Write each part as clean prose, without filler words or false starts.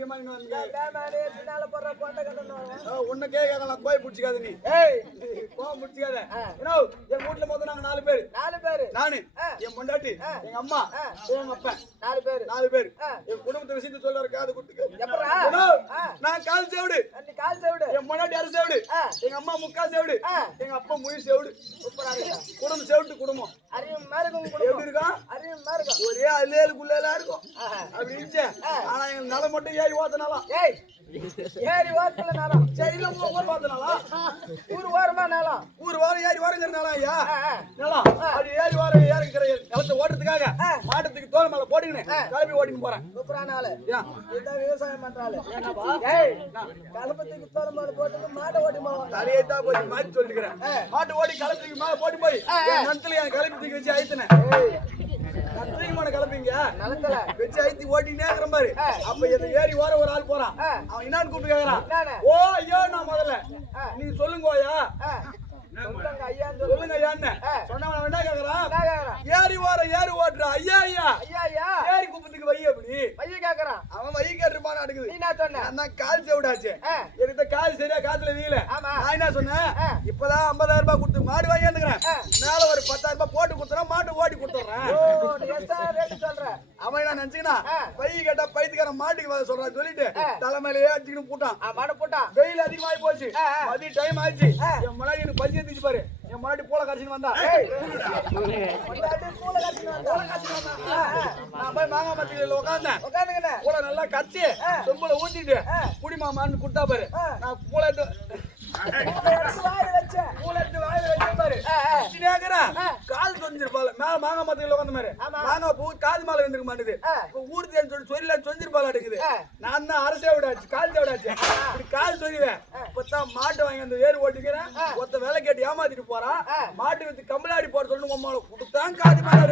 அதிகமா உன்ன கேட்கலாம் கோய் பிடிச்சிக்காத நீ கோவம் பிடிச்சிக்காத என் வீட்டுல மொத்தம் நாங்க 4 பேரு நானு என் பொண்டாட்டி எங்க அம்மா எங்க அப்பா 4 பேரு என் குடும்பத்தை விஷயத்த சொல்ற காது குட்டுக்கு நான் கால் சேவடு என் பொண்டாட்டி அரை சேவடு எங்க அம்மா முக்கால் சேவடு எங்க அப்பா முழு சேவடு குடும்பம் சேவட்டு குடும்பம் எப்படி இருக்கும் ஒரே அல்லேலுக்குள்ளேலாம் இருக்கும் அப்படி இருந்துச்சு ஆனா எங்க நலை மட்டும் ஏறி ஓத்தனாலாம் ஏறி வாரத்துல நாளம் சரி இல்ல ஊர் பார்த்தனாலாம் ஊர் வாரம் ஏறி வாரங்கிறனால ஐயா நிலம் அது ஏறி வாரம் ஏறுங்கிற நிலத்தை ஓட்டுறதுக்காக மாட்டத்துக்கு தோல் மேல போட்டுக்கினேன் கிளம்பி ஓட்டின்னு போறேன் சூப்பரான ஆளு இதான் விவசாயம் பண்றாள் கலப்பத்துக்கு தோல் மேல போட்டு மாட்டை ஓட்டி போவாங்க தலையை தான் போய் மாற்றி சொல்லிக்கிறேன் மாட்டு ஓடி கலப்பத்துக்கு மேல போட்டு போய் நிலத்துல என் கிளப்பி வச்சு அழுத்தினேன் கத்திரிமான கிளம்பிங்க நிலத்துல வச்சு அழுத்தி ஓட்டினே இருக்கிற மாதிரி அப்ப இந்த ஏறி ஓர ஒரு ஆள் போறான் அவன் என்னன்னு கூப்பிட்டு கேக்குறான் ஓ ஐயோ நான் முதல்ல நீ சொல்லுங்க ஐயா சொல்லுங்க ஐயான்னு சொன்னவன் என்ன கேக்குறான் ஏறி ஓட்டுற ஐயா ஏறி குப்பத்துக்கு வை அப்படி ஐயா கேக்குறான் அவன் வை கேட்டுருப்பான் அடுக்குது நீ என்ன சொன்ன நான் கால் செவிடாச்சு எனக்கு கால் சரியா காத்துல வீல நான் என்ன சொன்னேன் இப்பதான் 50,000 ரூபாய் கொடுத்து மாடு வாங்கிக்கிறேன் மேல ஒரு 10,000 ரூபாய் போட்டு கொடுத்துறேன் மாட்டு ஓடி கொடுத்துறேன் சொல்ற அவன் என்ன நினைச்சுக்கினா பை கேட்டா பைத்துக்காரன் மாட்டுக்கு சொல்றான் சொல்லிட்டு தலைமையிலேயே அடிச்சுக்கிட்டு போட்டான் மாட போட்டான் வெயில் அதிகமாகி போச்சு மதிய டைம் ஆயிடுச்சு என் முன்னாடி எனக்கு பசி எடுத்துச்சு பாரு என் முன்னாடி பூளை கரைச்சின்னு வந்தா நான் போய் மாங்காய் மத்தியில உட்காந்தேன் பூளை நல்லா கரைச்சி சொம்புல ஊத்திட்டு குடிமாமான்னு கொடுத்தா பாரு நான் பூளை கால் சொஞ்சிருப்பாள் மேல மாங்காய் மத்தியில உட்காந்த மாதிரி மாங்காய் பூ காது மேல வந்துருக்க மாட்டேது ஊருதேன்னு சொல்லி சொரியல சொஞ்சிருப்பாள் அடிக்குது நான் தான் அரசே விடாச்சு கால் விடாச்சு இப்படி கால் சொரிவேன் இப்பதான் மாட்டை வாங்கி அந்த ஏறு ஓட்டிக்கிறேன் ஒருத்த வேலை கேட்டு ஏமாத்திட்டு போறான் மாட்டு வித்து கம்பளாடி போட சொல்லணும் உமால கொடுத்தான் காது மேல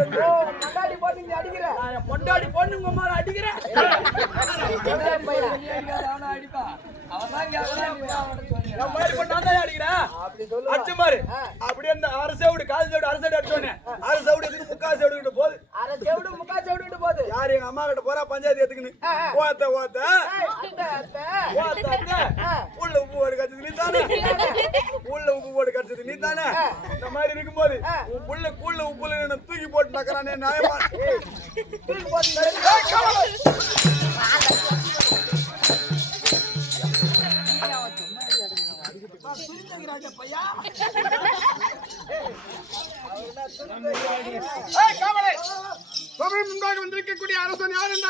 மொண்டாடி போட்டு அடிக்கிறேன் மொண்டாடி போட்டு உங்க மேல அடிக்கிறேன் அப்படியே அந்த அரசோடு கால் சவுடு அரசோடு அடிச்சோன்னே அரசோடு எதுக்கு முக்கால் சவுடு போகுது அரசோடு முக்கால் சவுடு போகுது யாரு எங்க அம்மா கிட்ட போறா பஞ்சாயத்து எதுக்குன்னு ஓத்த உள்ள உப்பு போடு கச்சது நீ தானே உள்ள உப்பு போடு கச்சது நீ தானே இந்த மாதிரி இருக்கும்போது உள்ள கூள்ள உப்புல தூக்கி போட்டு நக்கறானே நியாயமா தூக்கி போட்டு முன்பாக வந்திருக்கக்கூடிய அரசன் யார் என்ற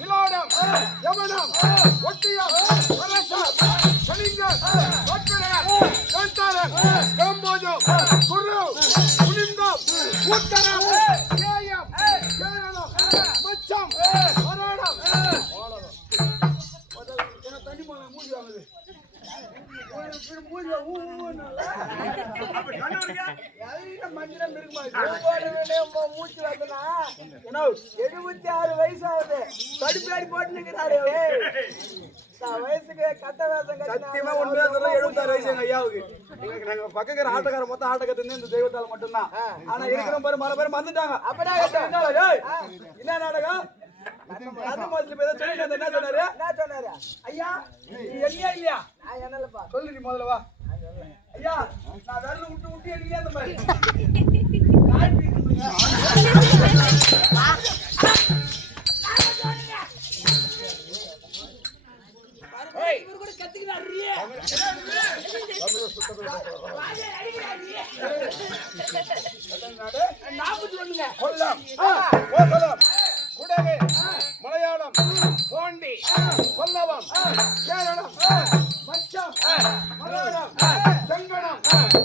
விவரம் யமனம் ஒட்டியம் கலிங்கம் காந்தாரம் காம்போஜம் குரு குலிங்கம் உத்தரம் கேயம் கேரளம் மச்சம் மராடம் தண்ணி போன மூஞ்சி வாங்குது மூச்சு வரதுனா 76 வயசு ஆகுது கடுப்பாடி போட்டுக்கிறாரு வயசுக்கு கட்ட வேஷம் சத்தியமா உண்மையா சொல்ற 76 வயசு எங்க ஐயாவுக்கு நாங்க பக்கக்கிற ஆட்டக்கார மொத்தம் ஆட்டக்கத்து இந்த தெய்வத்தால மட்டும்தான் ஆனா இருக்கிற பாரு மர பேர் வந்துட்டாங்க என்ன நாடகம் என்ன சொன்னாரு ஐயா என்னையா இல்லையா சொல்லு நீ முதல்ல வா ஐயா நான் விரல விட்டு என்னையா அந்த மாதிரி மலையாளம் போண்டி கொல்லவம் கேரளம் மச்சம் மலையாளம் செங்கடம்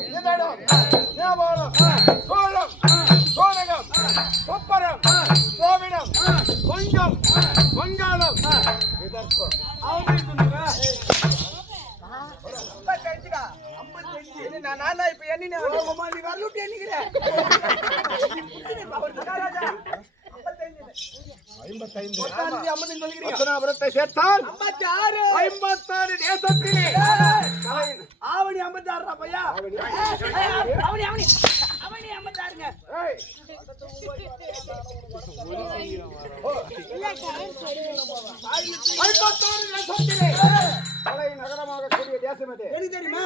இதடம் நேபாளம் சோழம் சோழகம் கொப்பரம் கோவிடம் கொஞ்சம் வங்காளம் விதர்ப்பம் நானா இப்ப என்ன வரலுட்டு எண்ணிக்கிறேன் 55 சேர்த்தால் 56 தேசத்திலே ஆவணி 56 பையா. அவனி 56ங்க. ஏய் கலை நகரமாக கூடிய தேசம் அது. எனக்கு தெரியுமா?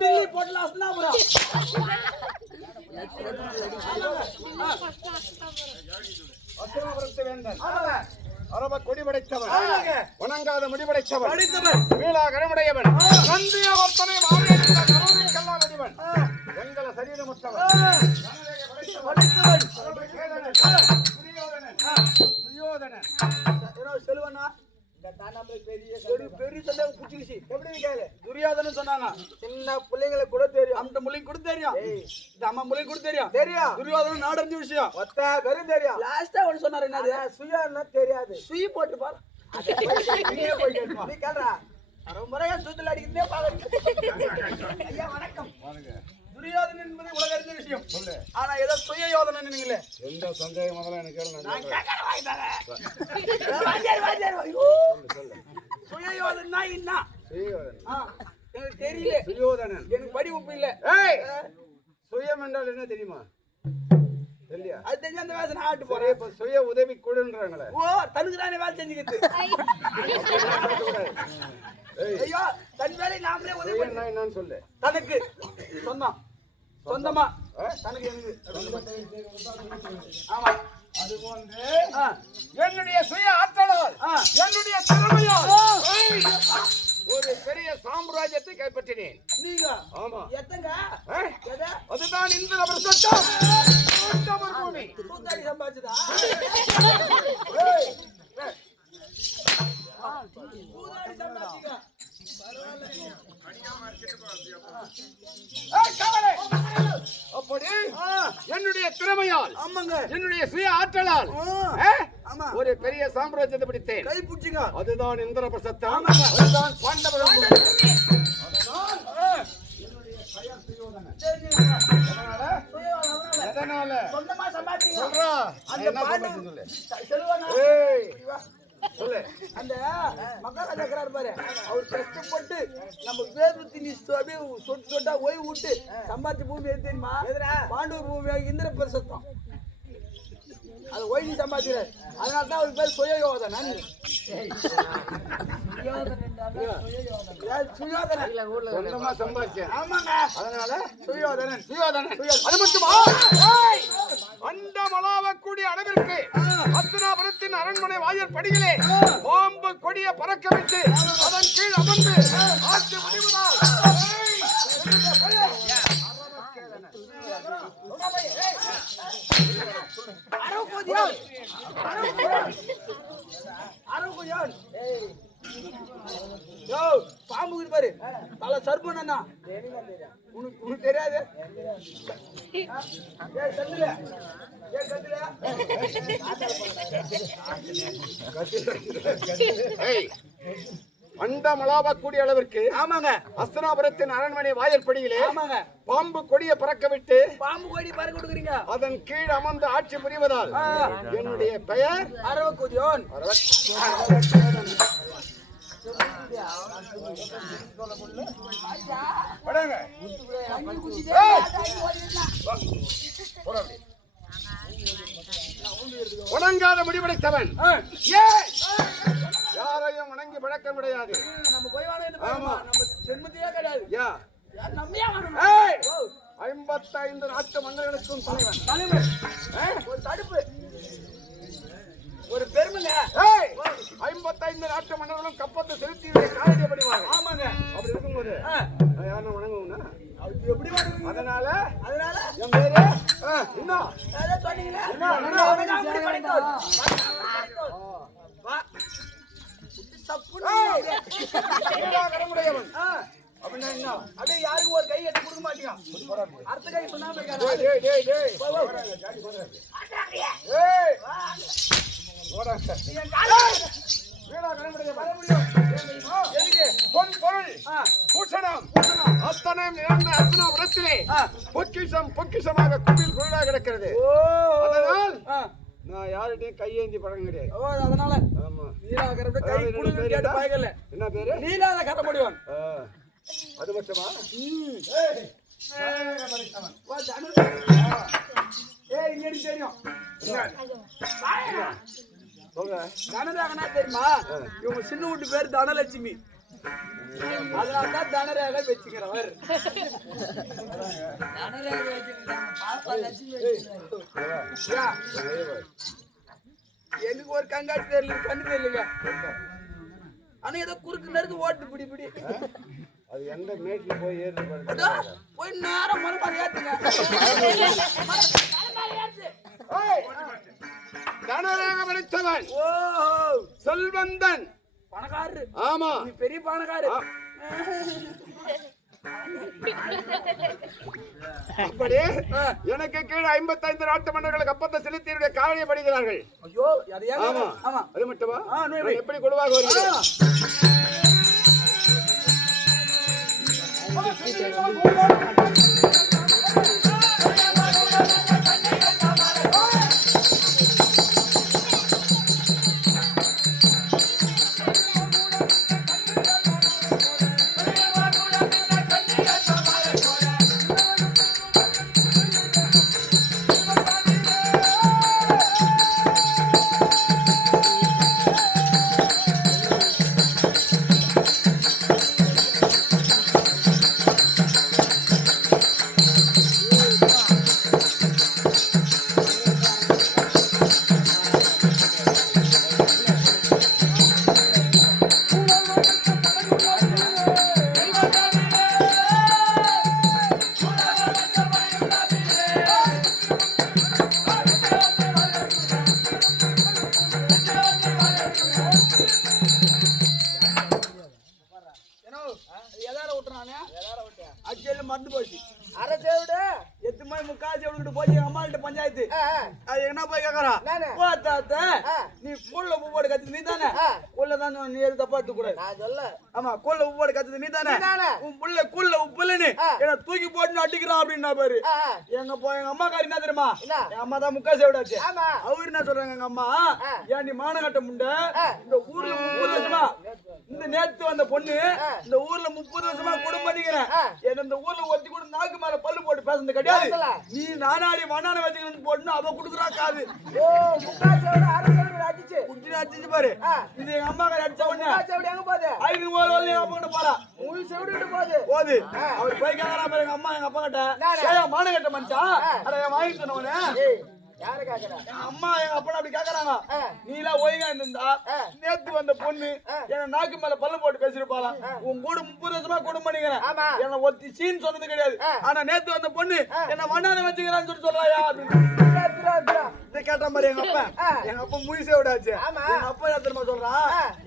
டெல்லி போட்டல அஸ்னாபுரம். அஸ்தினாபுரத்து வேந்தன். அரப கொடி படைத்தவன், ஆமாங்க. வணங்காத முடிபடைத்தவன், படித்தவன். வீழா கரமுடையவன், நந்திய ஒருத்தனை மாவேற்ற கருணைக்கெல்லாம் அடிவன், வெங்கல சரீரமுற்றவன், படித்தவன். சுயோதனன். என்ன செல்வனா? இந்த தானாம்பை பெரிய பெரிய சண்டை புடிச்சிருச்சு. எப்படி கேளு. துரியோதனன் சொன்னாங்க. சின்ன பிள்ளைங்களுக்கு கூட தெரியும். அந்த முள்ளையும் கூட தெரியும். இந்த அம்மா முள்ளையும் கூட தெரியும். தெரியும். துரியோதனன் நாடறிஞ்ச விஷயம். ஒத்த பேரும் தெரியும். லாஸ்டா ஒன்னு சொன்னாரு என்னது? சுயம்னா தெரியாது. சுயி போட்டு பாரு. நீயே போய் கேட்பா. நீ கேளுடா. ரொம்ப முறையா சூத்துல அடிக்கிறதே பாருங்க. ஐயா வணக்கம். துரியோதனன் என்பது உலக அறிஞ்ச விஷயம். சொல்லு. ஆனா ஏதோ சுய யோதனன் நீங்களே. எந்த சந்தேகம் முதல்ல எனக்கு கேளு, நான் சொல்றேன். கேட்கற வாய்தாங்க. சொல்லு. சுய யோதனா என்ன? சுயோதனன். எனக்கு தெரியல. சுயோதனன். எனக்கு படி உப்பு இல்ல. ஏய், சுயம் என்றால் என்ன தெரியுமா? தெரியலையா? அது தெரிஞ்ச அந்த வேலை நான் ஆட்டு சரி, போறேன். இப்ப சுய உதவி குழுன்றாங்களே. ஓ தனக்கு தானே வேலை செஞ்சுக்கிட்டு. ஏய், ஐயோ தன் வேலை நாமளே உதவி பண்ணி சுயம்னா என்னன்னு சொல்லு. தனக்கு சொந்தம் சொந்தமா தனக்கு எனக்கு ஆமா அது போன்று ஆ. என்னுடைய சுய ஆற்றலால், ஆ. என்னுடைய திறமையால் ஏய், ஒரு பெரிய சாம்ராஜ்யத்தை கைப்பற்றினேன். நீங்க ஆமா. எத்தங்க ஏய், எதை அதுதான் இந்திர பிரசத்தம். ஆண்டவர் பூமி. கூத்தாடி சம்பாதிச்சதா ஏய், கூத்தாடி சம்பாதிச்சீங்க ஏய், கவலை. அப்படி என்னுடைய திறமையால், ஆமாங்க என்னுடைய சுய ஆற்றலால் ஆ. ஆமா ஒரு பெரிய சாம்ராஜ்யத்தை பிடித்தேன். கை பிடிச்சிங்க அதுதான் இந்திர பிரசத்தம். ஆமாங்க. அதுதான் பாண்டவர் பூமி. எதனால? சொந்தமா சம்பாதிச்சீங்க சொல்றா. அந்த என்ன பாண்டு சொல்லு. செல்வனா ஏய், சொல்லு. அந்த மகாராஜா இருக்கிறாரு பாரு அவர் கஷ்டப்பட்டு நம்ம வேர்வத்தி நீ அப்படியே சொட்டு சொட்டா ஓய்வு விட்டு சம்பாதிச்ச பூமி எது தெரியுமா? பாண்டூர் பூமி இந்திர பிரசத்தம். அது ஓய்வு சம்பாதிக்கிறார். அதனால தான் அவருக்கு பேர் சுயோதனன். சுயோதனன் சொந்தமா சம்பாதிச்சேன். ஆமாங்க அதனால சுயோதனன் சுயோதனன். அது மட்டுமா? ஏய், அண்டமளாவக்கூடிய அளவிற்கு அஸ்தினாபுரத்தின் அரண்மனை வாயில் படிகளே பாம்பு கொடிய பறக்க வைத்து அதன் கீழ் அமர்ந்து ஆட்சி முடிவதால் பாம்பு பாரு தலை சர்பனா உனக்கு தெரியாது. அண்டமளாவக்கூடிய அளவிற்கு ஆமாங்க அஸ்தினாபுரத்தின் அரண்மனை வாயில் படியிலே ஆமாங்க பாம்பு கொடிய பறக்க விட்டு பாம்பு கோடி பறக்க கொடுக்குறீங்க. அதன் கீழ் அமர்ந்து ஆட்சி புரிவதால் என்னுடைய பெயர் அரவக்குதியோன். படங்க. வணங்காத முடிவடைத்தவன் யாரையும் வணங்கி பழக்கம் கிடையாது. நம்ம போய் வாங்க நம்ம ஜென்மத்தையே கிடையாது. யா நம்மையா வரணும். 55 நாட்டு மன்னர்களுக்கும் தலைவன். தலைவர் ஒரு தடுப்பு ஒரு பெருமைங்க. 55 நாட்டு மன்னர்களும் கப்பத்தை செலுத்தி காலடி படிவாங்க. ஆமாங்க அப்படி இருக்கும்போது யாரும் வணங்குவோம்னா அவருக்கு எப்படி வரணும்? அதனால அதனால என் பேரு இன்னும் அத சொன்னீங்களே வா கடமுடையவன் அப்படின்னா என்ன? அப்படியே யாருக்கும் ஒரு கை எட்டி கொடுக்க மாட்டீங்க. அடுத்த கை சொன்னாம இருக்காரு. பொக்கிஷமாக குடில் குழலாக கிடக்கிறது. அதனால் நான் யார்கிட்டயும் கையேந்தி பழக்கம் கிடையாது. அதனால ஆமா. நீலாகரப்பட கை குடுங்க கேட்டு பாய்க்கல. என்ன பேரு? நீலாத கட்ட முடியும். அது மட்டுமா? இன்னும் தெரியும் சொல்லுங்க. தனரேகனா தெரியுமா? இவங்க சின்ன வீட்டு பேர் தனலட்சுமி, அதனாலதான் தனரேகை வச்சுக்கிறவர். எனக்கு ஒரு கங்காட்சி தெரியல, கண்ணு தெரியலங்க. ஆனா ஏதோ குறுக்கு நெருக்கு ஓட்டு பிடி பிடி. அது எந்த மேட்ல போய் ஏறு போய் நேரம் மறுபடி ஏத்துங்க. தனரேக படித்தவன் செல்வந்தன், பணக்காரரு. ஆமா, நீ பெரிய பணக்காரு. அப்படியே எனக்கு கீழே 55 நாட்டு மன்னர்களுக்கு அப்பத்த செலுத்தியுடைய காவலியை படுகிறார்கள். ஐயோ அது ஏன்? ஆமா ஆமா அது மட்டுமா? எப்படி கொடுவாக வருகிறேன்? மறந்து போச்சு. அரை சேவிடு எத்து மாதிரி முக்கால் சேவிட்டு போய் எங்க அம்மாள்கிட்ட பஞ்சாயத்து. அது என்ன போய் கேக்குறான், நீ கூல்ல உப்பு போட்டு கத்துது நீ தானே? கூல்ல தான் நீ எது தப்பா எடுத்து கூடாது. நான் சொல்ல. ஆமா, கூல்ல உப்பு போட்டு கத்துது நீ தானே? உன் புள்ள கூல்ல உப்பு இல்லன்னு என்ன தூக்கி போட்டு அடிக்கிறான் அப்படின்னா பாரு. எங்க அம்மா காரி என்ன தெரியுமா? எங்க அம்மா தான் முக்கால் சேவிடாச்சு. அவரு என்ன சொல்றாங்க எங்க அம்மா, ஏன் நீ மானகட்ட முண்டை, இந்த ஊர்ல 30 வருஷமா இந்த நேத்து வந்த பொண்ணு இந்த ஊர்ல 30 வருஷமா குடும்பம் பண்ணிக்கிறேன். என்ன இந்த ஊர்ல ஒத்தி கூட நாக்கு மேல பல்லு போட்டு பேசுறது கிடையாது. நீ நானாடி மண்ணான வச்சுக்கணும் போட்டு அவ குடுக்குறா காது. ஓ முக்காசோட அரசோட அடிச்சு குட்டி அடிச்சு பாரு. இது எங்க அம்மா கார அடிச்ச உடனே முக்காசோட எங்க போகுது? ஐக்கு போறோம் எங்க அப்பா கிட்ட போறா. மூணு செவடிட்டு போகுது. அவர் போய் கேக்குறா பாரு எங்க அம்மா எங்க அப்பா கிட்ட. ஏய் மான கட்ட மச்சான், அட வாங்கி சொன்னவனே. யார கேக்குறா? எங்க அம்மா எங்க அப்பா அப்படி கேக்குறாங்க. நீலா ஒய்ங்க இருந்தா நேத்து வந்த பொண்ணு என்ன நாக்கு மேல பல்ல போட்டு பேசிருப்பாளா? உன் கூட 30 வருஷமா குடும்பம் பண்ணிக்கிறேன். என்ன ஒத்தி சீன் சொன்னது கிடையாது. ஆனா நேத்து வந்த பொண்ணு என்ன வண்ணான வச்சுக்கிறான்னு சொல்லி சொல்றாயா அப்படின்னு இதை கேட்ட மாதிரி எங்க அப்பா முயசே விடாச்சு. எங்க அப்பா என்ன தெரியுமா சொல்றான்,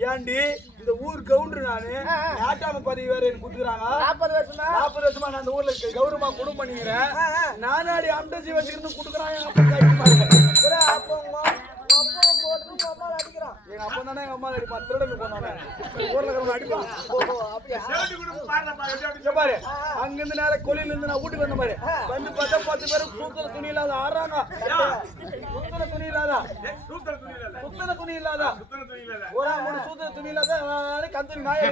ஏண்டி இந்த ஊர் கவுண்டர் நானு நாட்டாம பதவி வேற எனக்கு குடுக்குறாங்க. 40 வருஷமா நான் இந்த ஊர்ல கௌரவமா குடும்பம் பண்ணிக்கிறேன். நானாடி அம்டசி வச்சுக்கிட்டு குடுக்குறான். எங்க அப்பா கைக்கு பாருங்க. எங்க அப்பா தானே எங்க அம்மா அடிப்பான். திருடனுக்கு போனானே ஊர்ல இருக்கிறவங்க அடிப்பான். பாரு அங்கிருந்து நேர கொலையில இருந்து நான் வீட்டுக்கு வந்த பாரு. வந்து பார்த்தா 10 பேரு சூத்திர துணி இல்லாத ஆடுறாங்க. சுத்தன துணி இல்லாத ஒரு சூத்திர துணி இல்லாத கந்தூரி நாய்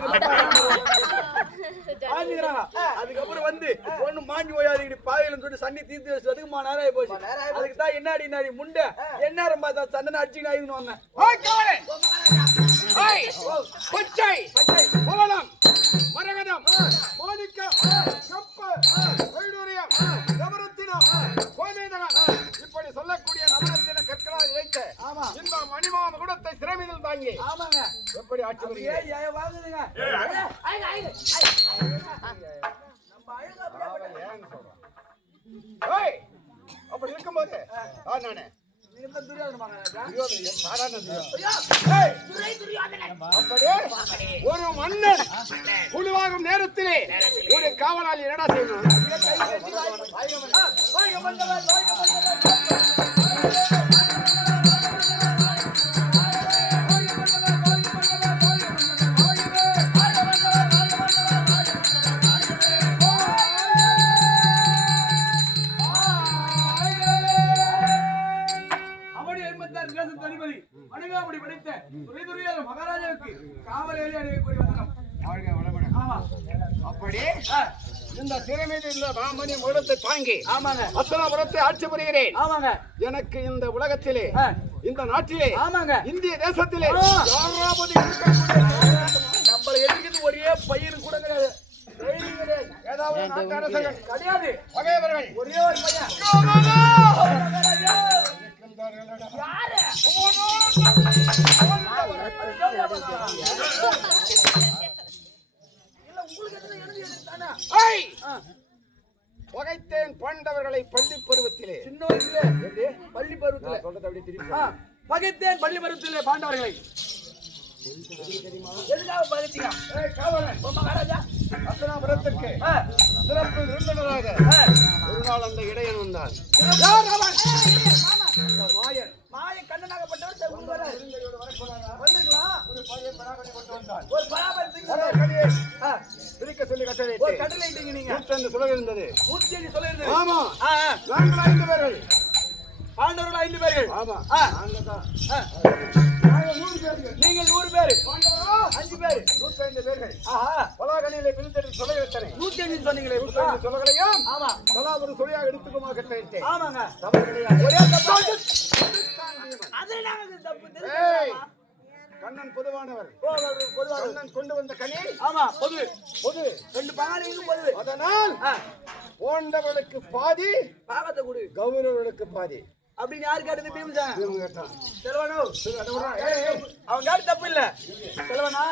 ஆஞ்சுக்கிறாங்க. அதுக்கப்புறம் வந்து ஒண்ணு மாஞ்சி போயாரு பாவையில சொல்லி சன்னி தீர்த்து வச்சதுக்கு 3 நேரம் ஆகி போச்சு. அதுக்கு தான் என்னாடி முண்டை என்ன பார்த்தா சண்டை அடிச்சு ஆயின்னு வந்தேன். மரகதம், மாணிக்கம், வைடூரியம், நவரத்தினம், கோமேதகம் இப்படி சொல்லக்கூடிய நவரத்தின கற்களால் இழைத்த இந்த மணிமாம குடத்தை சிறைமிதில் தாங்கி எப்படி ஆட்சி வருகிறேன் வாங்குதுங்க. அப்படி இருக்கும்போது நானே ஒரு மன்னன் குழுவாகும் நேரத்திலே ஒரு காவலாளி என்னடா செய்யணும்? மகாராஜாவுக்கு காவல் சொன்னபடி இந்த சிறை மீது இந்த மாமணி முகத்தை தாங்கி ஆமாங்க அஸ்தினாபுரத்தை ஆட்சி புரிகிறேன். ஆமாங்க எனக்கு இந்த உலகத்திலே இந்த நாட்டிலே ஆமாங்க இந்திய தேசத்திலே யாராவது நம்மள எதுக்குது ஒரே பயிர் கூட கிடையாது. ஏதாவது நாட்டு அரசர்கள் கிடையாது. பகைவர்கள் ஒரே ஒரு பையன். யாரு? இல்ல உங்களுக்கு எதுல எழுதி தானே? பகைத்தேன் பாண்டவர்களை பள்ளி பருவத்திலே சின்ன வயசுல பள்ளி பருவத்துல சொல்றது அப்படியே திருப்பி பகைத்தேன் பள்ளி பருவத்திலே பாண்டவர்களை எதுக்காக பகைத்தீங்க? காவலன் மகாராஜா அஸ்தினாபுரத்திற்கு சிறப்பு விருந்தினராக ஒரு நாள் அந்த இடையன் வந்தான். மாயன் மாயன் கண்ணனாகப்பட்டவர் வந்திருக்கலாம். ஒரு பராமரித்து பிரிக்க சொல்லி கட்டளை ஒரு கடலை இட்டீங்க நீங்க. 105 சுலகம் இருந்தது. 105 சொல்ல இருந்தது. ஆமா நாங்கள் 5 பேர்கள். பாண்டவர்கள் 5 பேர்கள். ஆமா நீங்கள் 100 பேர். 5 பேர் 105 பேர்கள். ஆஹா பலாகனிலே பிரித்தெடுத்து சொல்ல வைத்தனே. 105 சொன்னீங்களே. 105 சொல்லகளையும் ஆமா தலா ஒரு சுழியாக எடுத்துக்குமா கட்டளையிட்டேன். ஆமாங்க தவறு கிடையாது. ஒரே தப்பு. அதே நாங்க தப்பு ஏய் கண்ணன் பொதுவானவர். பொதுவா கண்ணன் கொண்டு வந்த கனி ஆமா பொது பொது 2 பங்காளிகளுக்கு பொது. அதனால் போண்டவர்களுக்கு பாதி பாகத்தை கொடு. கௌரவர்களுக்கு பாதி அப்படின்னு யாரு கேட்டது? பீமசேன் இவங்க கேட்டான். செல்வனோ அவன் கேட்டு தப்பு இல்ல. செல்வனா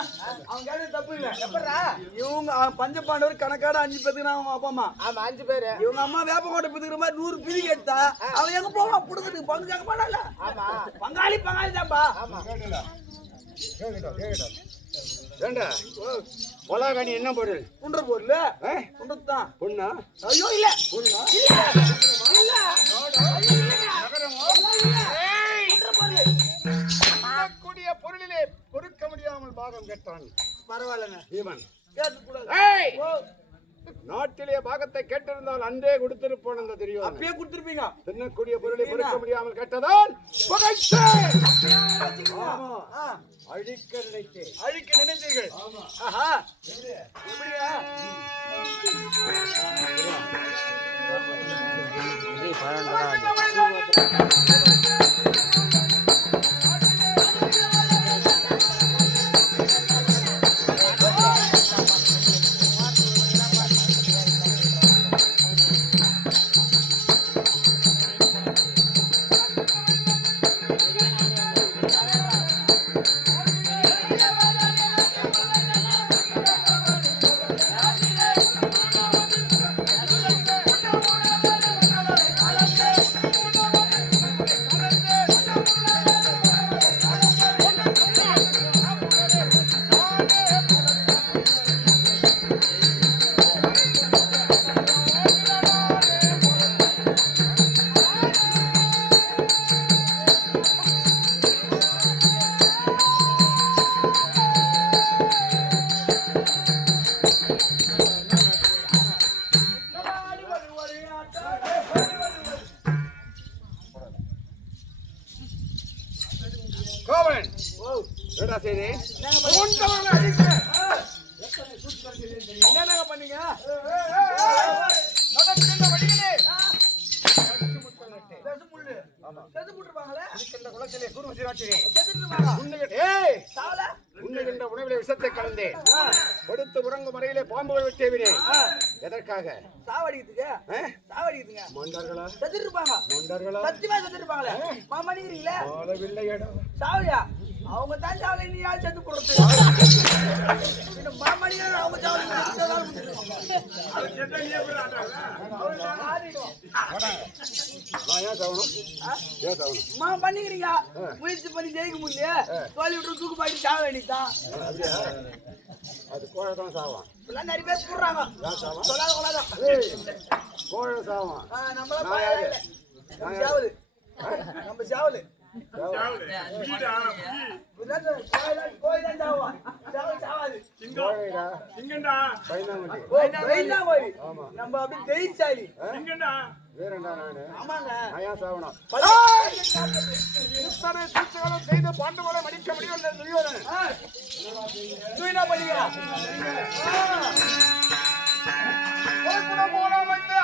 அவன் கேட்டு தப்பு இல்ல. எப்படா இவங்க பஞ்ச பாண்டவர் கணக்காட 5 பேருக்கு அவன் அப்பா அம்மா. ஆமா 5 பேரு. இவங்க அம்மா வேப்பக்கோட்டை பிதுக்கிற மாதிரி 100 பிதி எடுத்தா அவன் எங்க போவான்? புடுக்கிறதுக்கு பங்கு கேட்க மாட்டான்ல. ஆமா பங்காளி தான்பா. ஆமா ஏண்டா பலாகனி என்ன பொருள்? குன்ற பொருள் குன்றத்தான். பொண்ணா? ஐயோ இல்ல பொண்ணா? கூடிய பொருளிலே பொறுக்க முடியாமல் பாகம் கேட்டான். பரவாயில்லங்க பீமன் கேட்கக்கூடாது. நாட்டிலே பாகத்தை கேட்டிருந்தால் அன்றே கொடுத்திருப்போம் அந்த தெரியும். அப்பயே கொடுத்திருப்பீங்க. தின்னக்கூடிய பொருளை பொறுக்க முடியாமல் கேட்டதால் அழிக்க நினைத்தேன். அழிக்க நினைத்தீர்கள். ஆஹா எப்படியா? கோவலன் என்னடா செய்தி? என்னங்க பண்ணீங்க? நடக்கின்ற வழியிலே உண்ணுகின்ற உணவிலே விஷத்தை கலந்தேன். கொடுத்து உறங்கும் முறையிலே பாம்புகள் விட்டேவினேன். எதற்காக? சாவடிக்குதுங்க. மண்டர்களா? செத்துருப்பாங்க. மண்டர்களா? சத்தியமா செத்துருப்பாங்களே. மாமணிக்கிறீங்களே. சாவியா? அவங்க தான் சாவலை, நீ யார் செத்து போடுறது? மாமணிகள் அவங்க சாவலை. பண்ணிக்கிறீங்க. முயற்சி பண்ணி ஜெயிக்க முடியல. தோல்வி விட்டு தூக்கு பாட்டி சாவ வேண்டியதான். அது கோழை தான் சாவான். நிறைய பேர் போடுறாங்க. சொல்லாத கொள்ளாதான். கோழை சாவான். நம்ம சாவல் நம்ம சாவல் நம்ம அப்படி ஜெயிச்சாலி செய்து பாண்டு போல மடிக்க முடியும். பொறுப்புடன் மூலம் வைத்து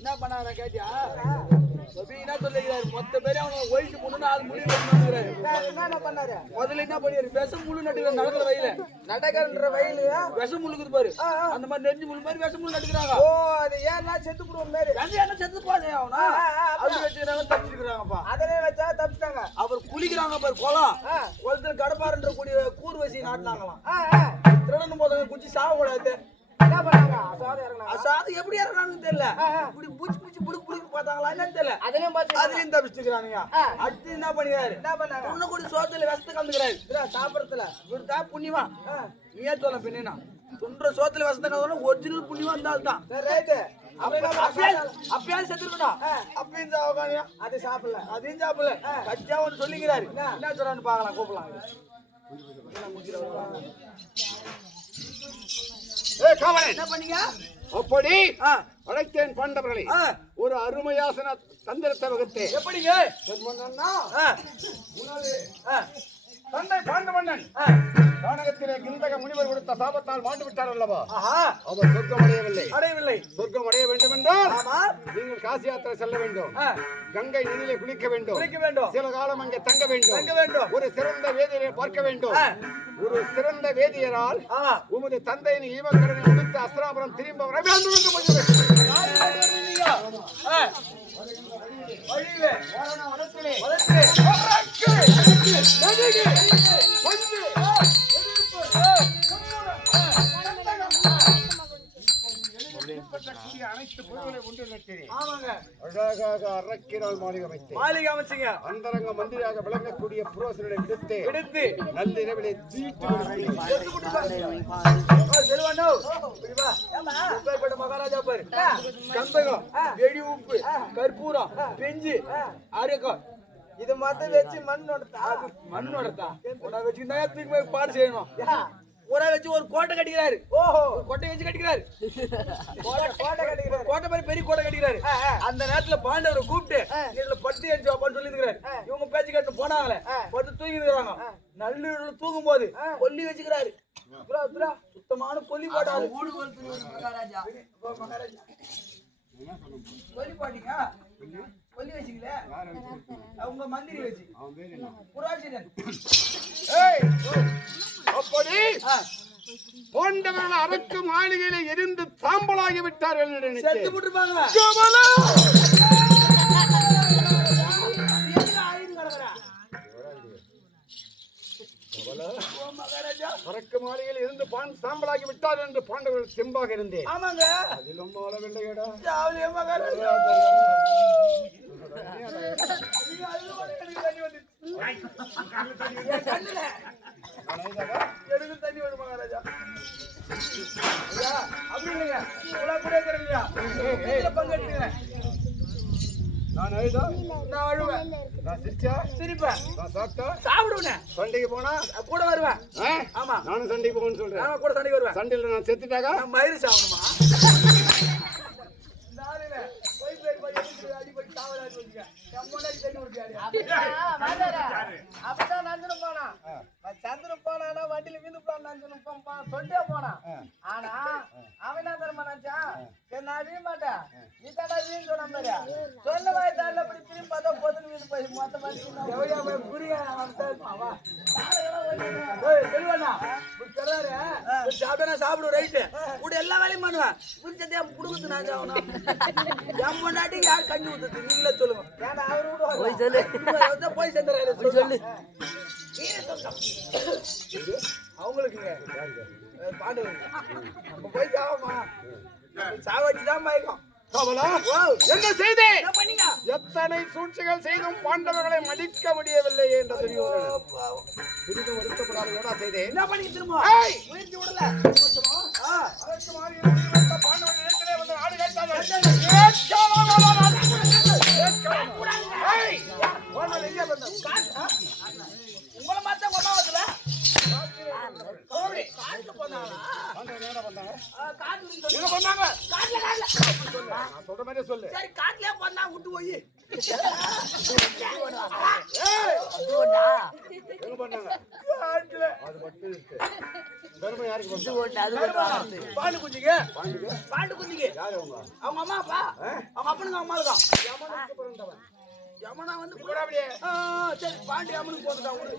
என்ன பண்ணாங்க கேட்டியா? என்ன சொல்லிக்கிறாரு? மொத்த பேரே அவனை ஒழிச்சு முன்னு 4 முடி வைக்கிறாரு. என்ன பண்ணாரு? முதல்ல என்ன பண்ணியாரு? விஷம் முள்ளு நட்டுக்கிற நடக்கிற வயல நடக்கிற வயலு விஷம் முள்ளுக்குது பாரு. அந்த மாதிரி நெஞ்சு முள்ளு மாதிரி விஷம் முள்ளு நட்டுக்கிறாங்க. ஓ அது ஏன்னா செத்து போடுவோம் மாரி என்ன செத்து போதே அவனா அப்படி வச்சுக்கிறாங்க, தப்பிச்சுக்கிறாங்கப்பா. அதனே வச்சா தப்பிட்டாங்க. அவர் குளிக்கிறாங்க பாரு குளம். குளத்துல கடப்பாருன்ற கூடிய கூர்வசி நாட்டினாங்களாம். திருடனும் போதாங்க குச்சி சாவக்கூடாது. என்ன பண்ணாங்க? அசாத இறங்கினாங்க. அசாது எப்படி இறங்கினாங்கன்னு தெரியல. இப்படி பூச்சி பூச்சி புடுக்கு புடுக்கு பார்த்தாங்களா என்னன்னு தெரியல. அதனையும் பார்த்து அதுலயும் தப்பிச்சுக்கிறானுங்க. அடுத்து என்ன பண்ணிக்கிறாரு? என்ன பண்ணாங்க? உன்ன கூட சோத்துல விஷத்தை கலந்துக்கிறாரு. சாப்பிடறதுல இவர் தான் புண்ணியமா. நீ ஏன் சொல்ல பின்னா துன்ற சோத்துல விஷத்தை கலந்து ஒரிஜினல் புண்ணியமா இருந்தால் தான். சரி ரைட்டு. அப்பயாவது செத்துருக்கணும். அப்பயும் சாவகானியா அது சாப்பிடல. அதையும் சாப்பிடல. கட்சியா ஒன்று சொல்லிக்கிறாரு. என்ன சொல்றான்னு பாக்கலாம், கூப்பிடலாம். என்ன பண்ணீங்க? அப்படி அழைத்தேன் பாண்டவர்களை. ஒரு அருமையாசன தந்திரத்தை வகுத்தே. எப்படிங்க? தந்தை பாண்டவண்ணன் கானகத்திலே கிந்தக முனிவர் கொடுத்த சாபத்தால் மாண்டு விட்டார் அல்லவா? அவர் சொர்க்கம் அடையவில்லை. சொர்க்கம் அடைய வேண்டும் என்றால் நீங்கள் காசி யாத்திரை செல்ல வேண்டும். கங்கை நதியிலே குளிக்க வேண்டும். சில காலம் அங்கே தங்க வேண்டும். ஒரு சிறந்த வேதியரை பார்க்க வேண்டும். ஒரு சிறந்த வேதியரால் உமது தந்தையின் ஈமக்கடனை முடித்து அஸ்திராபுரம் திரும்ப வர வேண்டும் என்று அனைத்து பொருள்களை ஒன்று அழகாக அரக்கினால் மாளிகை அமைச்சீங்க. அந்தரங்க மந்திரியாக விளங்கக்கூடிய புரோசனை விடுத்து நள்ளிரவிலே தீட்டு மகாராஜா பாரு. கந்தகம், வெடி உப்பு, கற்பூரம், பெஞ்சு, அரக்கம் இது மட்டும் வச்சு மண்ணோடத்தா வச்சுக்கிட்டா தூக்கி போய் பாடு செய்யணும். ஊரை வச்சு ஒரு கோட்டை கட்டிக்கிறாரு. ஓஹோ கோட்டை வச்சு கட்டிக்கிறாரு. கோட்டை கட்டிக்கிறாரு. கோட்டை மாதிரி பெரிய கோட்டை கட்டிக்கிறாரு. அந்த நேரத்துல பாண்டவரை கூப்பிட்டு இதுல பட்டு எரிச்சு அப்படின்னு சொல்லி இருக்கிறாரு. இவங்க பேச்சு கேட்டு போனாங்களே பட்டு தூங்கி இருக்கிறாங்க. நல்லூர்ல தூங்கும் போது கொல்லி வச்சுக்கிறாரு. சுத்தமான கொல்லி போட்டாரு. கொல்லி போட்டீங்க, கொல்லி வச்சுக்கல அவங்க மந்திரி வச்சு புராசிரியன். அப்படி போன்றவர்கள் அரக்கு மாளிகையில எரிந்து சாம்பலாகி விட்டார்கள் என்று செத்து போட்டுருப்பாங்க. அரக்கு மாளிகையில் இருந்து சாம்பலாகி விட்டார் என்று பாண்டவர்கள் தெம்பாக இருந்தேன். ஆமாங்க, அதிலும் மாறவில்லையடா. எனக்கு தண்ணி வரும் மகாராஜா. அப்படி இல்லைங்க, கூட இல்லையா பங்கு எடுத்துக்கிறேன். நான் அழுதா, நான் அழுவேன். நான் சிரிச்சா சிரிப்பேன். நான் சாப்பிட்டா சாப்பிடுவேன். சண்டைக்கு போனா கூட வருவேன். ஆமா, நானும் சண்டைக்கு போகணும்னு சொல்றேன். நான் கூட சண்டைக்கு வருவேன். சண்டையில நான் செத்துட்டாக்கா நான் மயிறு சாப்பிடுமா? அப்பதான் நஞ்சனும் போனா. சந்திரன் போனா வண்டியில வீந்து சொல்லிட்டே போனான். ஆனா அவன் என்ன தரமா நினைச்சான், சரி நான் வீழ மாட்டேன், நீ தாண்டா வீண் சொன்ன மாதிரி சொன்ன வாய் தாண்ட அப்படி திரும்பி பார்த்தா பொதுன்னு வீந்து போய் மொத்த மாதிரி புரிய சொல்றாரு சாப்பிட்டா சாப்பிடு ரைட்டு கூட எல்லா வேலையும் பண்ணுவேன் புரிச்சதே குடும்பத்து நான் ஆகணும் என் பொண்டாட்டி யார் கஞ்சி ஊத்துது நீங்களே சொல்லுங்க ஏன்னா அவரு போய் சொல்லு போய் சேர்ந்துறாரு சொல்லு அவங்களுக்குங்க பாண்டு நம்ம போய் சாவமா சாவடிச்சுதான் பயக்கும் கமலா, என்ன செய்தே? என்ன பண்ணீங்க? எத்தனை சூழ்ச்சிகள் செய்தும் பாண்டவர்களை மடிக்க முடியவில்லை என்று தெரியும். சிறிது வருத்தப்படாத ஏடா செய்தே? என்ன பண்ணீங்க திரும்ப? ஏய்! முயற்சி விடல. அதற்கு மாறி இருந்த பாண்டவர்கள் ஏற்கனவே வந்து நாடு கேட்டார்கள். கேட்கலாம். ஏய்! பாண்டவர்கள் எங்கே வந்தாங்க? உங்களை பார்த்தா ஒண்ணாவதுல காட்டுல போனாங்களா? பாண்டவர்கள் எங்க வந்தாங்க? காட்டுல எங்க வந்தாங்க? காட்டுல நான் சொல்ற மாதிரியே சொல்லு. சரி காட்டுலயே போனா விட்டு போய் ஏய்! எங்க பண்ணாங்க? காட்டுல. அது மட்டும் இருக்கு. தர்மம் யாருக்கு வந்து? பாண்டு குஞ்சிங்க பாண்டு குஞ்சிங்க யாரு அவங்க? அவங்க அம்மா அப்பா அவங்க அப்பனுக்கு அம்மா இருக்கான் யமனுக்கு பிறந்தவன். யமனா வந்து போடா அப்படியே. சரி பாண்டி யமனுக்கு போட்டுட்டான் விடு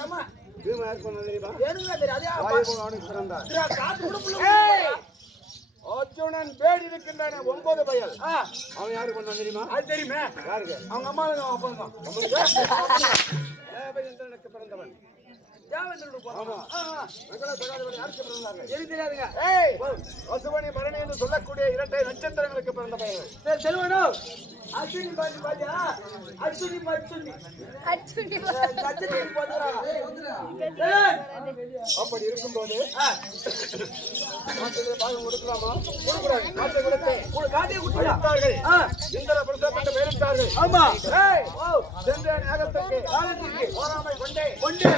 யமா பீமா யாருக்கு பண்ணது தெரியுமா? ஏனுங்க தெரியாது வாயுபோக அவனுக்கு பிறந்தான். காத்து கூட புள்ள ஏய்! அர்ஜுனன் பேடி இருக்கின்றன 9 பயல். அவன் யாருக்கு பண்ணான் தெரியுமா? அது தெரியுமே யாருக்கு? அவங்க அம்மா அவங்க அப்பா தான் தேவேந்திரனுக்கு பிறந்தவன். தேவேந்திரனுக்கு ஆமா. மங்கள சகாதேவன் யாருக்கு பிறந்தார்கள்? எனக்கு தெரியாதுங்க ஏய்! வசுவனி பரணி என்று சொல்லக்கூடிய 2 நட்சத்திரங்களுக்கு பிறந்த பையன். சரி செல்வனோ அஸ்வினி பாட்டி பாட்டியா அஸ்வினி அஸ்வினி நட்சத்திரம் போதுறாங்க அப்படி இருக்கும்போது நாட்டிலே பாகம் கொடுக்கலாமா? கொடுக்கூடாது. நாட்டை கொடுத்து காட்டிய குட்டியா கொடுத்தார்கள். இந்திர பிரசப்பட்ட பெயரிட்டார்கள். ஆமா ஏய்! சென்ற நேரத்துக்கு போராமை கொண்டே கொண்டே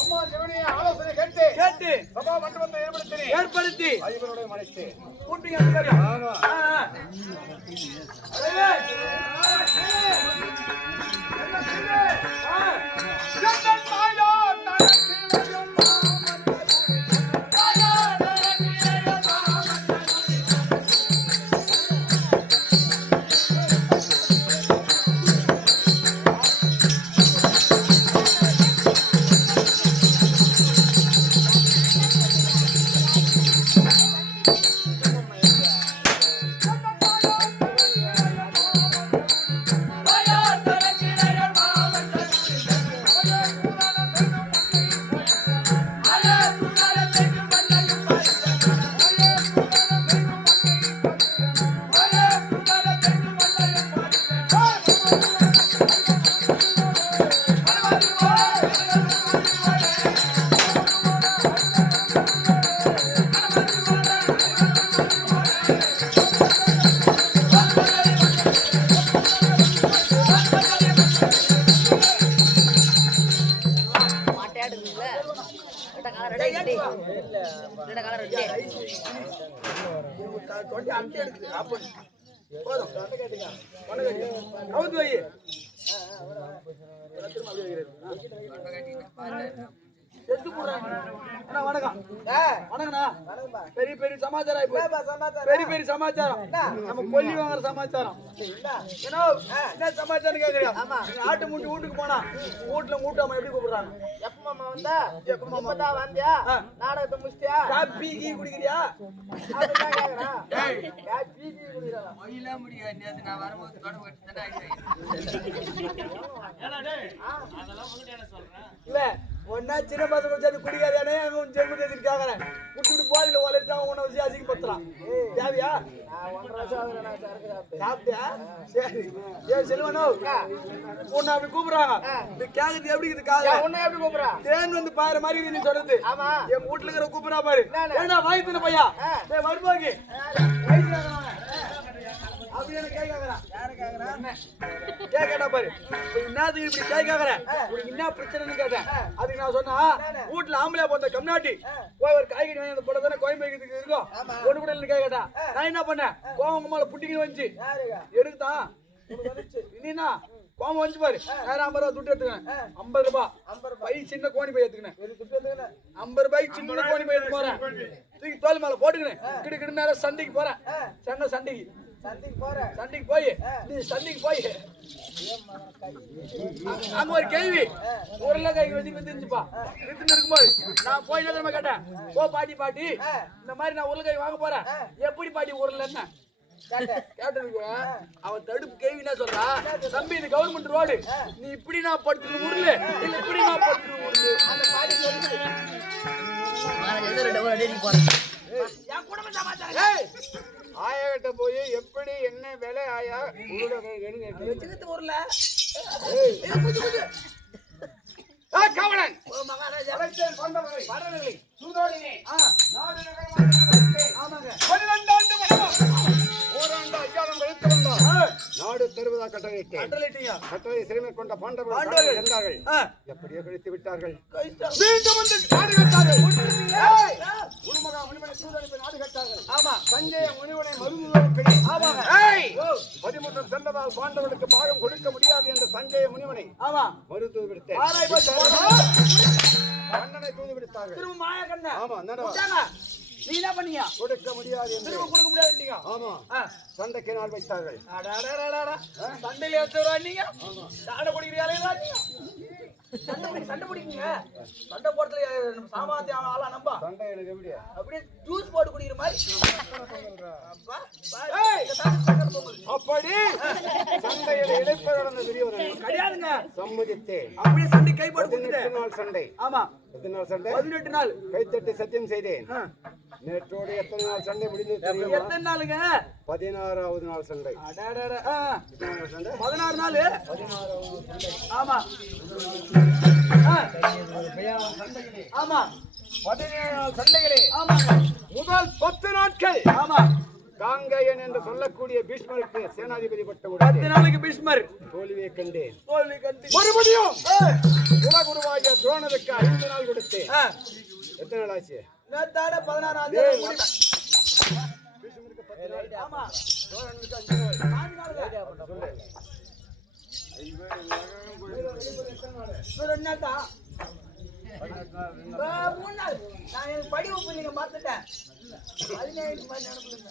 அம்மா ஜெவனிய ஆலோசனை கேட்டு கேட்டு சபா மண்டபத்தை ஏற்படுத்தி ஐவருடைய மனைச்சு கூட்டிங்க அதிகாரியா ஆமா. தொட்டி அட்டை எடுக்குது அப்ப போதும் அட்டை கேட்டுங்க ஒண்ணு கேட்டுங்க கவுத்து வை செத்து போடுறாங்க அண்ணா வணக்கம் வணக்கண்ணா பெரிய பெரிய சமாச்சாரம் பெரிய பெரிய சமாச்சாரம் நம்ம கொல்லி வாங்குற சமாச்சாரம் என்ன சமாச்சாரம் கேக்குறியா ஆட்டு மூட்டி வீட்டுக்கு போனா வீட்டுல மூட்டாம எப்படி கூப்பிடுறாங்க எப்பமாமா வந்தா எப்பதான் வந்தியா நாடகத்தை முடிச்சியா காப்பி கீ குடிக்கிறியா அதுதான் கேக்குறேன் காப்பி டீ குடிக்கிறா இல்ல ஒன்னா சின்ன பசங்க சேர்ந்து குடிக்காதானே அவங்க ஜென்மத்தை கேக்குறேன் குடிச்சுட்டு போதில வளர்த்தான் உன்னை வச்சு அசிங்கப்படுத்துறான் தேவையா நான் 1.5 வருஷம் ஆகுது நான் சரக்கு சாப்பிட்டியா சரி ஏன் செல்வனோ உன்னை அப்படி கூப்பிடுறாங்க இந்த கேக்குது எப்படி இருக்குது கால உன்னை எப்படி கூப்பிடுறா தேன் வந்து பாரு மாதிரி நீ சொல்றது ஆமா என் வீட்டுல இருக்கிற கூப்பிடுறா பாரு ஏண்டா வாங்கி தின்ன பையா டேய் வரும்போது அப்படி என்ன கேக்குறா யாரு கேக்குறா கேட்டா பாரு என்னது இப்படி கேக்குற உனக்கு என்ன பிரச்சனைன்னு கேட்டேன் அதுக்கு நான் சொன்னா வீட்டுல ஆம்பளை போட்ட கம்நாட்டி போய் ஒரு காய்கறி வாங்கி அந்த போட தானே கோயம்பேடுக்கு இருக்கும் ஒண்ணு கூட இல்ல கேட்டா நான் என்ன பண்ணேன் கோவம் மேல புட்டிக்கிட்டு வந்துச்சு எடுக்குதான் நீனா கோவம் வந்து பாரு நான் 50 ரூபாய் துட்டு எடுத்துக்கிறேன் 50 ரூபாய் பை சின்ன கோணி பை எடுத்துக்கிறேன் 50 ரூபாய் சின்ன கோணி பை எடுத்து போறேன் தூக்கி தோல் மேல போட்டுக்கிறேன் கிடு கிடு நேரம் சண்டைக்கு போறேன் சண்டைக்கு சந்தைக்கு போறேன். சண்டைக்கு போய் நீ சண்டைக்கு போய் அங்க ஒரு கேள்வி உருளைக்காய்க்கு வச்சு வித்துருச்சுப்பா. வித்துன்னு இருக்கும்போது நான் போய் என்ன தெரியுமா கேட்டேன், ஓ பாட்டி பாட்டி இந்த மாதிரி நான் உருளைக்காய் வாங்க போறேன், எப்படி பாட்டி உருளைன்னா கேட்டதுக்கு அவன் தடுப்பு கேள்வி என்ன சொல்றா, தம்பி இது கவர்மெண்ட் ரோடு, நீ இப்படி நான் படுத்துட்டு உருளு இல்ல இப்படி நான் படுத்துட்டு உருளு. அந்த பாடி சொல்லுது. என் குடும்ப சமாச்சாரம் ஏய், ஆயா கிட்ட போய் எப்படி என்ன விலை ஆயா உருளைக்கிழங்கு வச்சுக்கிட்டு உருள கவலன் மகாராஜா அழைத்தேன் கொண்டவரை வரவில்லை. சூதோடினே நாடு ஆமாங்க 12 ஆண்டு மனமும் ஓராண்டு ஐயாயிரம் கழித்து வந்தார். நாடு தருவதா கட்டளையிட்டேன். கட்டளையிட்டீங்க. கட்டளை சிறுமை கொண்ட பாண்டவர்கள் பாண்டவர்கள் இருந்தார்கள். ஆ. எப்படியோ கழித்து விட்டார்கள். கஷ்டம். மீண்டும் வந்து நாடு கட்டார்கள். ஏய், உருமகா முனிவனை சூதனுக்கு நாடு கட்டார்கள். ஆமா சஞ்சய முனிவனை மருந்துவதற்கு ஆமாங்க. ஏய், 13 சென்றதால் பாண்டவர்களுக்கு பாகம் கொடுக்க முடியாது என்ற சஞ்சய முனிவனை ஆமா மருத்துவ விடுத்தேன். ஆராய் போச்சு கண்ணனை தூது விடுத்தார்கள். திரும்ப மாயா கண்ணா ஆமா, என்னடா? விட்டாங்க. நீ என்ன பண்ணீங்க? கொடுக்க முடியாது என்று திரும்ப கொடுக்க முடியாதுட்டீங்க. ஆமா சண்டைக்கு நாள் வைத்தார்கள். சண்டையில எடுத்துறா நீங்க சண்டை பிடிக்கிறீங்களா நீங்க? சண்டை பிடிக்குங்க. சண்டை போடுறதுல சாமானிய ஆளா நம்ப சண்டை எனக்கு எப்படியா? அப்படியே ஜூஸ் போட்டு குடிக்கிற மாதிரி. அப்பா, ஏய், சக்கரை பொங்கல். அப்படி சண்டையில் இழைப்பு கடந்த துரியோதனன் கிடையாதுங்க. சம்மதித்தேன். அப்படியே சண்டை கை போட்டு 18 குடிக்கிட்டேன். நாள் சண்டை. ஆமா எத்தனை நாள் சண்டை? 18 நாள். கைத்தட்டி சத்தியம் செய்தேன். நேற்றோடு எத்தனை நாள் சண்டை முடிந்தது தெரியுமா? எத்தனை நாளுங்க? 16வது நாள் சண்டை. அடடட. எத்தனை நாள் சண்டை? 16 நாள். 16வது சண்டை. ஆமா ஆமா 17 நாள் சண்டைகளே ஆமாங்க. முதல் 10 நாட்கள் ஆமா காங்கையன் என்று சொல்லக்கூடிய பீஷ்மருக்கு சேனாதிபதி பட்டம் 10 கொடுத்தேன். நாளைக்கு பீஷ்மர் தோல்வியை கண்டேன். தோல்வி கண்டு மறுபடியும் குலகுருவாகிய துரோணருக்கு 5 நாள் கொடுத்தேன். எத்தனை நாள் ஆச்சு? நேத்தாட 16ஆம் ஏய், தேதி பீஷ்மருக்கு 10 நாள். ஆமா துரோணனுக்கு 5 நாள். 4 நாள் சொல்லு. இன்னும் 2 நாள் தான். 3 நாள். நான் எனக்கு படி வகுப்பு நீங்க பார்த்துட்டேன். 17 மாதிரி நினைப்புங்க.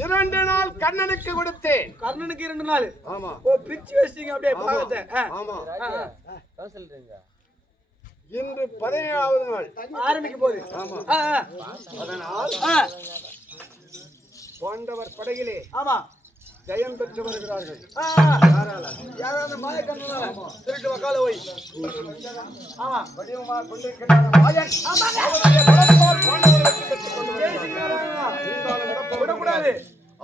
2 நாள் கண்ணனுக்கு கொடுத்தேன். கர்ணனுக்கு 2 நாள். ஆமா ஓ பிரிச்சு வச்சிட்டீங்க அப்படியே பாகத்தை. ஆமா இன்று 17வது நாள் ஆரம்பிக்க போகுது. ஆமா ஆ, ஆ. அதனால் ஆ, பாண்டவர் படையிலே ஆமா ஜெயம் பெற்று வருகிறார்கள். ஆ, யாரால? யாராவது மாய கண்ணனால திருட்டு வக்கால போய். ஆமா வடிவமாக கொண்டிருக்கின்ற மாயன் ஆமாங்க. அவருடைய பலத்தால் பாண்டவரை வெற்றி பெற்றுக் கொண்டு வருகிறார். ஜெயிச்சுக்கிறாங்க. இருந்தாலும் விடப்போவதில்லை. விடக்கூடாது.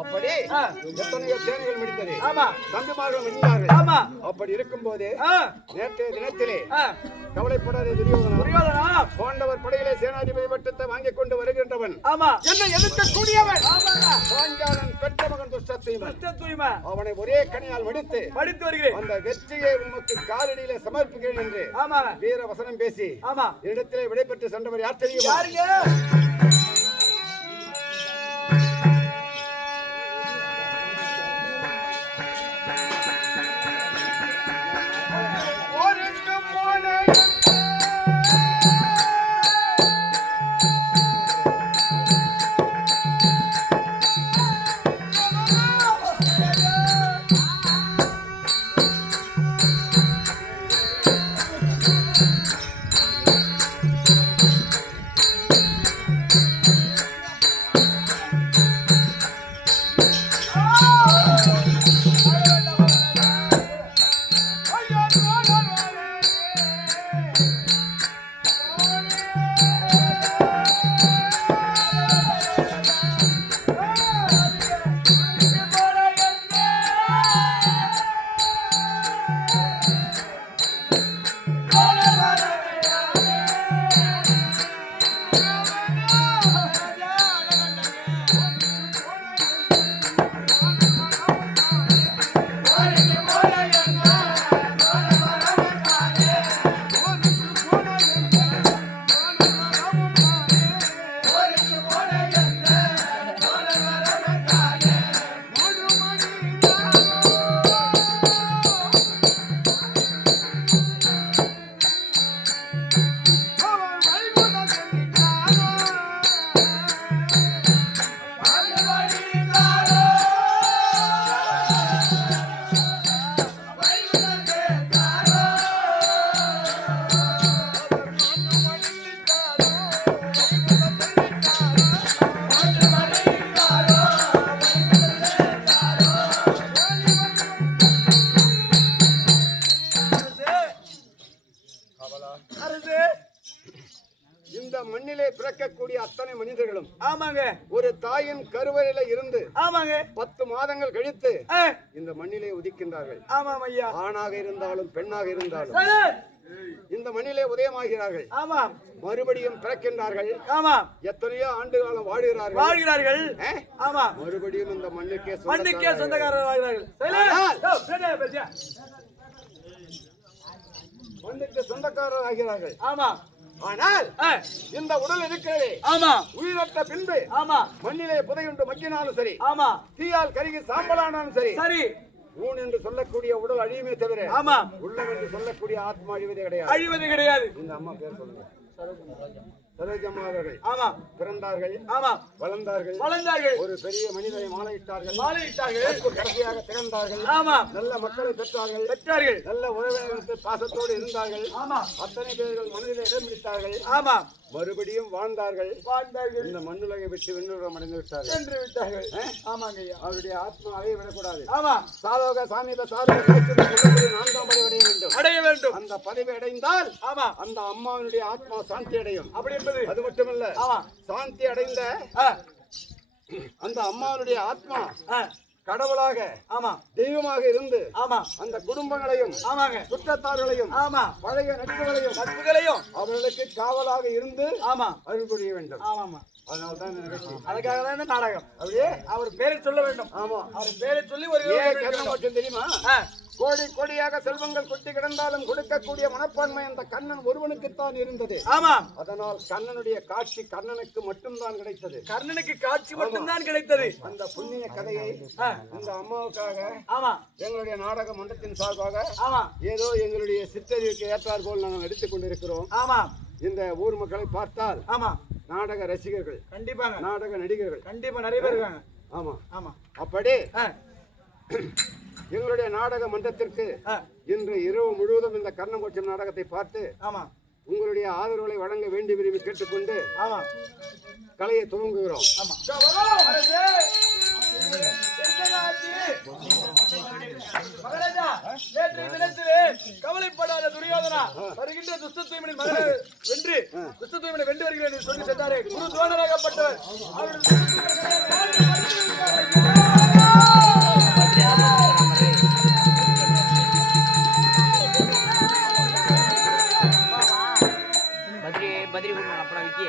அப்படி ஆ. எத்தனையோ சேனைகள் முடித்தது. ஆமா தம்பிமார்கள் முடிந்தார்கள். ஆமா அப்படி இருக்கும்போது ஆ, நேற்றைய தினத்திலே ஆ. கவலைப்படாத துரியோதனன் புரியாதனா? பாண்டவர் படையிலே சேனாதிபதி பட்டத்தை வாங்கிக் கொண்டு வருகின்றவன் ஆமா என்னை எதிர்க்கக்கூடியவன் ஆமாங்க. பாஞ்சாலன் பெற்ற மகன் துஷ்டத்தீவன். சத்திய தூய்மை அவனை ஒரே கனியால் வடித்து படித்து வருகிறேன். அந்த வெற்றியை உமக்கு காலடியிலே சமர்ப்பிக்கிறேன் என்று ஆமாங்க. வீர வசனம் பேசி ஆமா இடத்திலே விடைபெற்று சென்றவர் யார் தெரியுமா? யாருங்க? ஐயா மண்ணிலே பிறக்கக்கூடிய அத்தனை மனிதர்களும் ஆமாங்க ஒரு தாயின் கருவறையில இருந்து ஆமாங்க 10 மாதங்கள் கழித்து ஆ, இந்த மண்ணிலே உதிக்கின்றார்கள். ஆமாம் ஐயா ஆணாக இருந்தாலும் பெண்ணாக இருந்தாலும் சரி. இந்த மண்ணிலே உதயமாகிறார்கள். ஆமாம் மறுபடியும் பிறக்கின்றார்கள். ஆமாம் எத்தனையோ ஆண்டு காலம் வாழ்கிறார்கள். வாழ்கிறார்கள் ஆமா மறுபடியும் இந்த மண்ணுக்கே மண்ணுக்கே சொந்தக்காரர்கள் வாழ்கிறார்கள். சரி. ஆனால் யோ, பேசியா, பேசியா. மண்ணுக்கு சொந்தக்காரர் ஆகிறார்கள். ஆமா ஆனால் ஆ, இந்த உடல் இருக்கிறதே ஆமா உயிரற்ற பின்பு ஆமா மண்ணிலே புதையுண்டு மக்கினாலும் சரி, ஆமா தீயால் கருகி சாம்பலானாலும் சரி, சரி ஊன் என்று சொல்லக்கூடிய உடல் அழியுமே தவிர ஆமா உள்ளம் என்று சொல்லக்கூடிய ஆத்மா அழிவதே கிடையாது. அழிவது கிடையாது. இந்த அம்மா பேர் சொல்லுங்க. சரோஜம்மா அவர்கள் ஆமா பிறந்தார்கள், ஆமா வளர்ந்தார்கள், வளர்ந்தார்கள், ஒரு பெரிய மனிதனை மாலையிட்டார்கள், மாலையிட்டார்கள், கடைசியாக திறந்தார்கள், ஆமா நல்ல மக்களை பெற்றார்கள், பெற்றார்கள், நல்ல உறவினர்கள் பாசத்தோடு இருந்தார்கள். ஆமா அத்தனை பேர்கள் மனதில் இடம் பிடித்தார்கள். ஆமா மறுபடியும் வாழ்ந்தார்கள். வாழ்ந்தார்கள், இந்த மண்ணுலகை விட்டு விண்ணுலகம் அடைந்து விட்டார்கள். சென்று விட்டார்கள். ஆமாங்க ஐயா. அவருடைய ஆத்மா அடைய விடக்கூடாது. ஆமா சாதோக சாமீப சாதோக சொல்லக்கூடிய 4ஆம் பதவி அடைய வேண்டும். அடைய வேண்டும். அந்த பதவி அடைந்தால் ஆமா அந்த அம்மாவினுடைய ஆத்மா சாந்தி அடையும். அப்படி என்பது அது மட்டுமல்ல, ஆமா சாந்தி அடைந்த ஆ, அந்த அம்மாவினுடைய ஆத்மா ஆ, கடவுளாக ஆமா தெய்வமாக இருந்து ஆமா அந்த குடும்பங்களையும் ஆமாங்க சுற்றத்தார்களையும் ஆமா பழைய நட்புகளையும் நட்புகளையும் அவர்களுக்கு காவலாக இருந்து ஆமா அருள் புரிய வேண்டும். ஆமாமா அதனால்தான் இந்த நிகழ்ச்சி. அதுக்காக தான் இந்த நாடகம். அப்படியே அவர் பேரை சொல்ல வேண்டும். ஆமா. அவர் பேரை சொல்லி ஒரு ஏன் கர்ணம் மட்டும் தெரியுமா? ஆ, கோடி கோடியாக செல்வங்கள் கொட்டி கிடந்தாலும் கொடுக்கக்கூடிய மனப்பான்மை அந்த கண்ணன் ஒருவனுக்குத்தான் இருந்தது. ஆமா அதனால் கண்ணனுடைய காட்சி கண்ணனுக்கு மட்டும்தான் கிடைத்தது. கர்ணனுக்கு காட்சி மட்டும்தான் கிடைத்தது. அந்த புண்ணிய கதையை ஆ, இந்த அம்மாவுக்காக ஆமா எங்களுடைய நாடக மன்றத்தின் சார்பாக ஆமா ஏதோ எங்களுடைய சித்தறிவுக்கு ஏற்றார் போல் நாங்கள் நடித்துக் கொண்டிருக்கிறோம். ஆமா இந்த ஊர் மக்களை பார்த்தால் ஆமா நாடக ரசிகர்கள், கண்டிப்பாங்க, நாடக நடிகர்கள், கண்டிப்பா நிறைய பேர் இருக்காங்க. ஆமா ஆமா அப்படி ஆ, எங்களுடைய நாடக மன்றத்திற்கு ஆ, இன்று இரவு முழுவதும் இந்த கர்ணமோட்சம் நாடகத்தை பார்த்து ஆமா உங்களுடைய ஆதரவுகளை வழங்க வேண்டி விரும்பி கேட்டுக்கொண்டு ஆமா கலையை துவங்குகிறோம். ஆமா மகாராஜா, நேற்று தினத்திலே கவலைப்படாத துரியோதனா வருகின்ற துஷ்டத்தூய்மனின் மகனை வென்று துஷ்டத்தூய்மனை வென்று வருகிறேன் என்று சொல்லி சென்றாரே குரு துரோணராகப்பட்டவர். बद्री को अपना विकी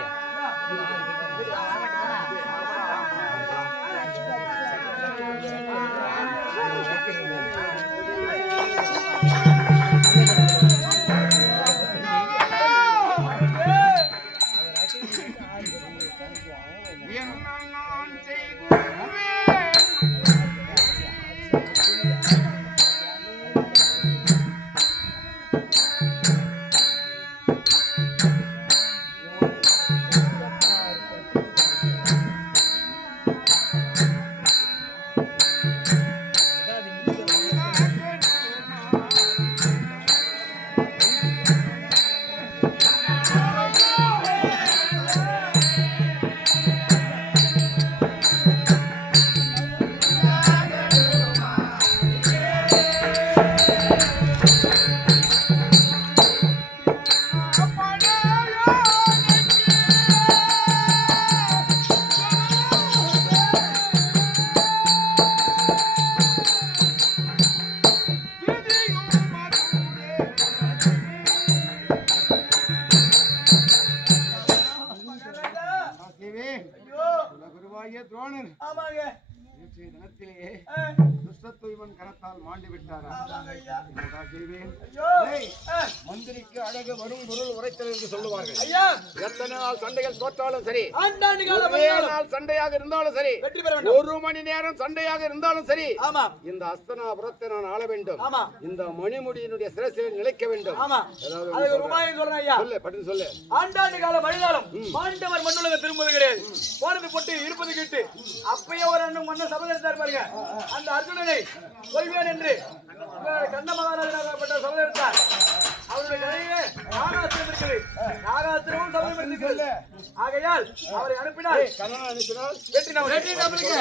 துரோணர் ஆமாங்க நேற்றைய தினத்திலே ஆ, துஷ்டத்தூய்மன் கரத்தால் மாண்டு விட்டாரா? ஆமாங்க ஐயா. என்னடா செய்வேன்? ஐயோ ஏய், ஆ, மந்திரிக்கு அழகு வரும் பொருள் உரைத்தல் என்று சொல்லுவார்கள். ஐயா எத்தனை நாள் சண்டைகள் தோற்றாலும் சரி, ஆண்டாண்டு கால ஒரே நாள் சண்டையாக இருந்தாலும் சரி, வெற்றி பெற வேண்டும். 1 மணி நேரம் சண்டையாக இருந்தாலும் சரி, ஆமா இந்த அஸ்தனாபுரத்தை நான் ஆள வேண்டும். ஆமா இந்த மணிமுடியினுடைய சிரசில் நிலைக்க வேண்டும். ஆமா ஏதாவது ஒண்ணு அதுக்கு ஒரு சொல்றேன். உபாயம் சொல்றேன் ஐயா. சொல்லு, பட்டு சொல்லு. ஆண்டாண்டு கால வழிகாலம் மாண்டவர் மண்ணுலக திரும்புவது கிடையாது. போனது பொட்டு இருப்பது கிட்டு. அப்பயே ஒரு அண்ணன் மன்ன சபதத்தார் பாருங்க. அந்த அர்ஜுனனை கொள்வேன் என்று கண்ண மகாராஜாகப்பட்ட சபதத்தார். அவருடைய கதையே நாகாஸ்திரம் இருக்கிறது. நாகாஸ்திரமும் சபதம் இருக்கிறது. ஆகையால் அவரை அனுப்பினால் கண்ணனை அனுப்பினால் வெற்றி நமக்கு.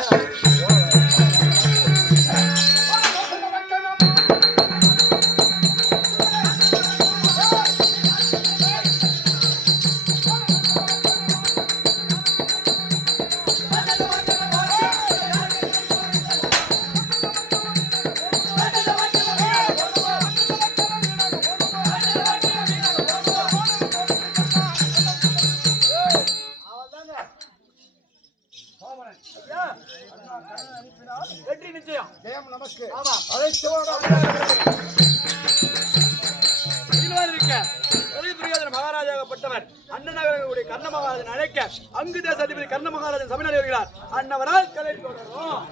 மற்றவர் அண்ணன் கர்ணமகாராஜன் அழைக்க அங்கு தேச அதிபதி கர்ணமகாராஜன் சபையில் வருகிறார். அன்னவரால் கலை தொடரும்.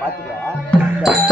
பாத்துக்கலாம்